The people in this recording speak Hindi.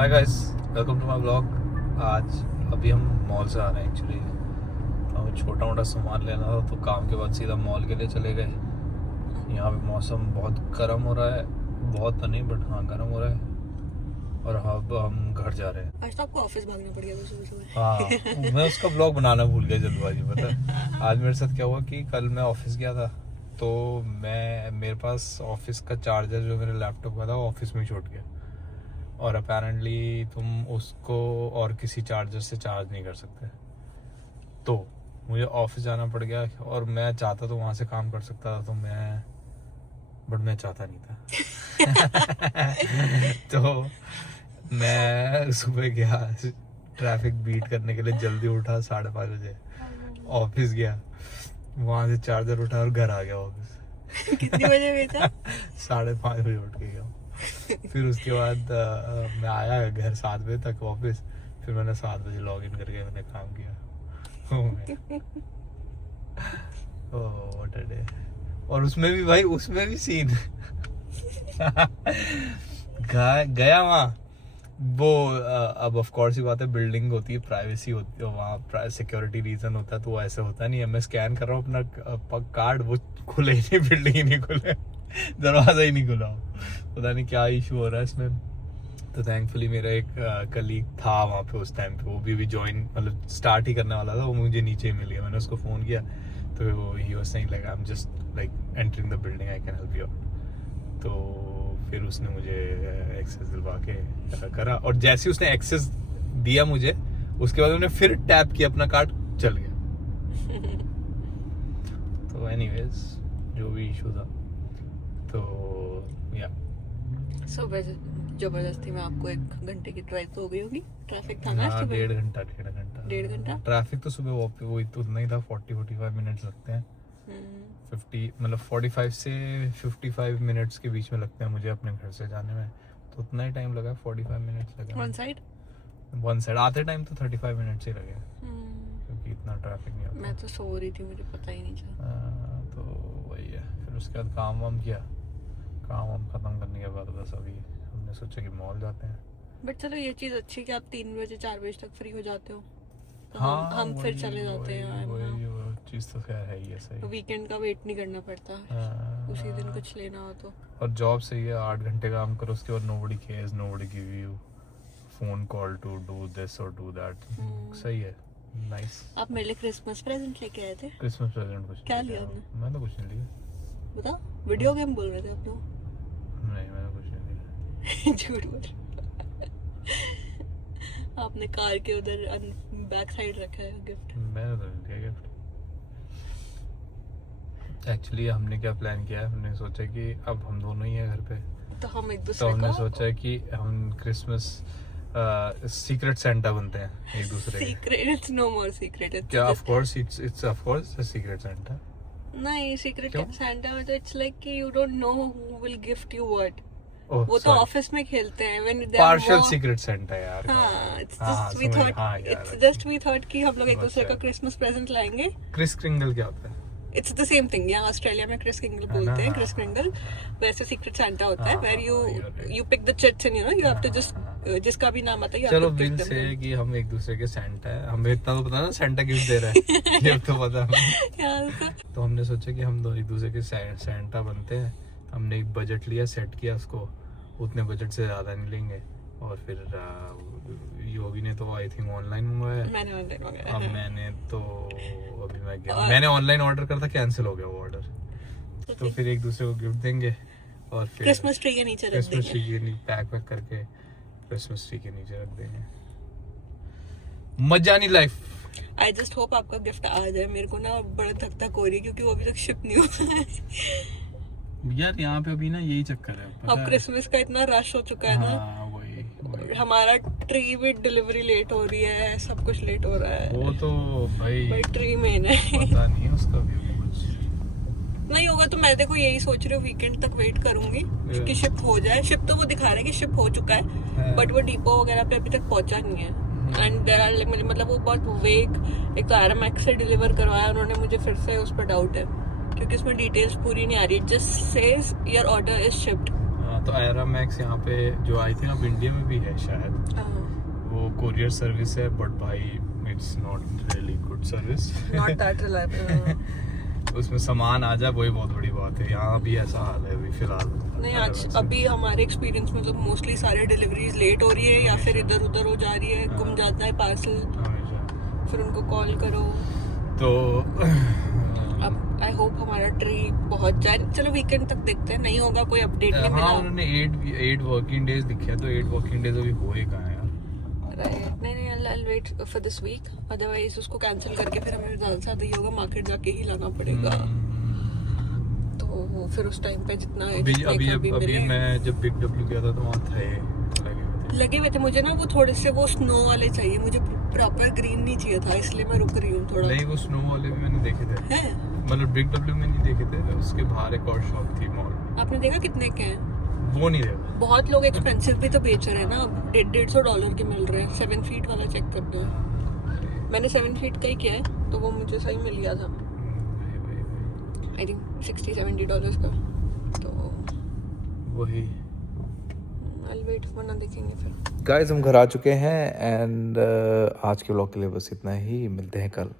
Hi guys, welcome to my blog. आज अभी हम मॉल से आ रहे हैं। एक्चुअली हमें छोटा मोटा सामान लेना था, तो काम के बाद सीधा मॉल के लिए चले गए। यहाँ पे मौसम बहुत गर्म हो रहा है, बहुत तो नहीं बट हाँ गर्म हो रहा है। और अब हम घर जा रहे हैं। आज तो आपको ऑफिस भागना पड़ गया था सुबह। हाँ, मैं उसका ब्लॉग बनाना भूल गया जल्दबाजी में। पता आज मेरे साथ क्या हुआ कि कल मैं ऑफिस गया था, तो मेरे पास ऑफिस का चार्जर जो मेरे लैपटॉप का था वो ऑफिस में ही छूट गया। और अपेरेंटली तुम उसको और किसी चार्जर से चार्ज नहीं कर सकते, तो मुझे ऑफिस जाना पड़ गया। और मैं चाहता तो वहाँ से काम कर सकता था, बट मैं चाहता नहीं था। तो मैं सुबह गया, ट्रैफिक बीट करने के लिए जल्दी उठा, 5:30 बजे ऑफिस गया, वहाँ से चार्जर उठा और घर आ गया वापस। कितने बजे भेजा? 5:30 बजे उठ के गया। फिर उसके बाद मैं आया घर 7 बजे तक ऑफिस। फिर मैंने 7 बजे लॉग इन करके मैंने काम किया। What a day. और उसमें भी भाई, उसमें भी सीन गया वहाँ वो अब ऑफ कोर्स ही बात है, बिल्डिंग होती है, प्राइवेसी होती है वहाँ, सिक्योरिटी रीजन होता है, तो वो ऐसे होता नहीं है। मैं स्कैन कर रहा हूँ अपना कार्ड, वो खुले ही नहीं, बिल्डिंग ही नहीं खुले, दरवाजा ही नहीं खुला। पता नहीं क्या इशू हो रहा है इसमें। तो थैंकफुली मेरा एक कलीग था वहाँ पे उस टाइम पे, वो भी ज्वाइन मतलब स्टार्ट ही करने वाला था, वो मुझे नीचे ही मिल गया। मैंने उसको फ़ोन किया तो he was saying like I am just like entering the building, I can help you out. तो फिर उसने मुझे एक्सेस दिलवा के करा, और जैसे ही उसने एक्सेस दिया मुझे, उसके बाद उन्होंने फिर टैप किया अपना कार्ड, चल गया। तो एनीवेज जो भी इशू था, तो या सुबह जबरदस्ती में आपको 1 घंटे की ड्राइव तो हो गई होगी। ट्रैफिक था ना हाँ, सुबह? 1.5 घंटा। ट्रैफिक तो सुबह वही तो उतना ही था, 40-45 मिनट्स लगते हैं। 50 मतलब 45 से 55 मिनट्स के बीच में लगते हैं मुझे अपने घर से जाने में, तो उतना ही टाइम लगा, 45 मिनट्स लगे। वन साइड आते टाइम तो 35 मिनट्स ही लगे, क्योंकि इतना ट्रैफिक नहीं होता। मैं तो सो रही थी, मुझे पता ही नहीं चला। तो वही है। फिर उसके बाद काम वाम किया, काम वाम खत्म करने के बाद बस अभी हमने सोचा कि मॉल जाते हैं। बट चलो ये चीज अच्छी कि आप 3 बजे 4 बजे तक फ्री हो जाते हो, तो हाँ, हम फिर चले जाते हैं। वही चीज़ तो खैर है ही है, सही। वीकेंड का वेट नहीं करना पड़ता, उसी दिन कुछ लेना हो तो। और जॉब सही है, 8 घंटे काम करो, उसके बाद nobody cares, nobody give you phone call to do this or do that। सही है, नाइस। आप मेरे लिए क्रिसमस प्रेजेंट लेके आए थे? क्रिसमस प्रेजेंट कुछ क्या नहीं लिया आपने? मैं तो कुछ नहीं लिया। बता, वीडियो गेम बोल रहे थे आप लोग। नहीं, मैंने कुछ नहीं लिया। झूठ बोल। आपने कार के उधर बैक साइड रखा है गिफ्ट। मैंने तो नहीं लिया गिफ्ट। एक्चुअली हमने क्या प्लान किया है, हमने सोचा कि अब हम दोनों ही हैं घर पे, तो हम एक तो दूसरे हमने को सोचा है कि हम क्रिसमस सीक्रेट सेंटा बनते हैं एक दूसरे के। Secret, it's no more secret. क्या of course it's of course a secret Santa. नहीं, सीक्रेट क्यों? सैंटा में तो इट्स लाइक कि you don't know who will gift you what. Oh, वो तो ऑफिस में खेलते हैं when they are partial secret Santa यार। हाँ, इट्स हाँ, जस्ट वी समझ- थॉट हाँ यार, इट्स जस्ट वी थॉट कि हम लोग एक दूसरे अच्छा। को क्रिसमस प्रेजेंट लाएंगे। क्रिस क्रिंगल क्या होता है? It's the same thing. यहाँ ऑस्ट्रेलिया में क्रिस क्रिंगल है बोलते हैं, ना? Kris Kringle. वैसे सीक्रेट सैंटा होता है हाँ, where you're right। You pick the chits and you have to just जिसका भी नाम आता है चलो विल से कि हम एक दूसरे के सेंटा है, हमें इतना तो पता ना सेंटा गिफ्ट दे रहा है। ये तो पता हमें। तो हमने सोचा कि हम दो एक दूसरे के सेंटा बनते हैं। हमने एक बजट लिया, सेट किया उसको, उतने बजट से ज़्यादा नहीं लेंगे। और फिर योगी ने तो आई थिंक ऑनलाइन मंगवाया। मैंने ऑनलाइन मंगाया। अब मैंने ऑनलाइन ऑर्डर करा था, कैंसिल हो गया वो ऑर्डर। तो फिर एक दूसरे को गिफ्ट देंगे, और फिर क्रिसमस ट्री के नीचे रख क्रिसमस देंगे। ट्री के पैक करके क्रिसमस ट्री के नीचे रख देंगे। मजा नहीं लाइफ। आई जस्ट होप आपका गिफ्ट आ जाए। मेरे को ना बड़ा धक धक हो रही है क्योंकि वो अभी तक शिप नहीं हुआ है। यार यहाँ पे अभी ना यही चक्कर है, पता अब है? क्रिसमस का इतना रश हो चुका है ना। हाँ, वही। हमारा ट्री भी डिलीवरी लेट हो रही है, सब कुछ लेट हो रहा है। वो तो भाई ट्री मेन है। पता नहीं है उसका भी कुछ नहीं होगा तो मैं देखो यही सोच रही हूँ, वीकेंड तक वेट करूंगी कि शिप हो जाए। शिप तो वो दिखा रहा है कि शिप हो चुका है, बट वो डिपो वगैरह पे अभी तक पहुंचा नहीं है। एंड मतलब वो बहुत वेग। एक तो एरोमैक्स से डिलीवर करवाया उन्होंने, मुझे फिर से उस पर डाउट है क्योंकि उसमें डिटेल्स पूरी नहीं आ रही है। Just says your order is shipped. हाँ तो एरा मैक्स यहाँ पे जो आई थी ना, अब इंडिया में भी है शायद, वो कोरियर सर्विस है, बट भाई it's not really good service. Not that reliable. उसमें सामान आ जाए वही बहुत बड़ी बात है। यहाँ भी ऐसा हाल है अभी फिलहाल। नहीं आज अभी हमारे एक्सपीरियंस में तो मोस्टली सारे डिलीवरीज लेट हो रही है या फिर इधर उधर हो जा रही है, गुम जाता है पार्सल, फिर उनको कॉल करो। तो अब आई होप हमारा ट्रिप पहुंच जाए। चलो वीकेंड तक देखते हैं, नहीं होगा कोई अपडेट नहीं मिला। हाँ उन्होंने 8 वर्किंग डेज लिखे हैं, तो 8 वर्किंग डेज अभी हो ही कहाँ है यार। राइट, नहीं I'll wait for this week, otherwise उसको कैंसिल करके फिर हमें ज़्यादा से ज़्यादा ये होगा मार्केट जाके ही लाना पड़ेगा। तो फिर उस टाइम पे जितना अभी मैं जब बिग डब्ल्यू गया था तो वहाँ थे लगे हुए थे। मुझे ना वो थोड़े से वो स्नो वाले चाहिए, मुझे प्रॉपर ग्रीन नहीं चाहिए था, इसलिए मैं रुक रही हूँ थोड़ा। नहीं वो स्नो वाले भी मैंने देखे थे, मतलब बिग डब्ल्यू में नहीं देखे थे, उसके बाहर एक और शॉप थी मॉल। आपने देखा कितने के हैं? वो नहीं देखा। बहुत लोग एक्सपेंसिव भी तो बेच रहे हैं ना, $150 के मिल रहे हैं। 7 फीट वाला चेक करते हैं, मैंने 7 फीट का ही किया है तो वो मुझे सही मिल गया था, आई थिंक $60-70 का। तो वही I'll wait, वरना देखेंगे फिर। गाइस हम घर आ चुके हैं एंड आज के व्लॉग के लिए बस इतना ही, मिलते हैं कल।